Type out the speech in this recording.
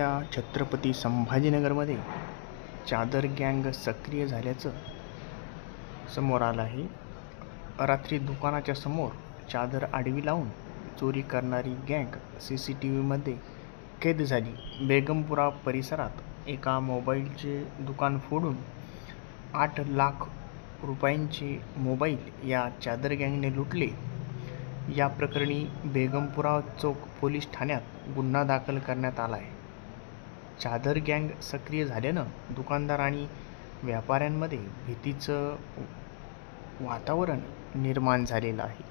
पुण्यामधल्या छत्रपती संभाजीनगरमध्ये चादर गँग सक्रिय झाल्याचं समोर आलं आहे. रात्री दुकानाच्या समोर चादर आडवी लावून चोरी करणारी गँग CCTVमध्ये कैद झाली. बेगमपुरा परिसरात एका मोबाईलचे दुकान फोडून 8 लाख रुपयांचे मोबाईल या चादर गँगने लुटले. या प्रकरणी बेगमपुरा चौक पोलीस ठाण्यात गुन्हा दाखल करण्यात आला आहे. चादर गँग सक्रिय झाल्यानं दुकानदार आणि व्यापाऱ्यांमध्ये भीतीचं वातावरण निर्माण झालेलं आहे.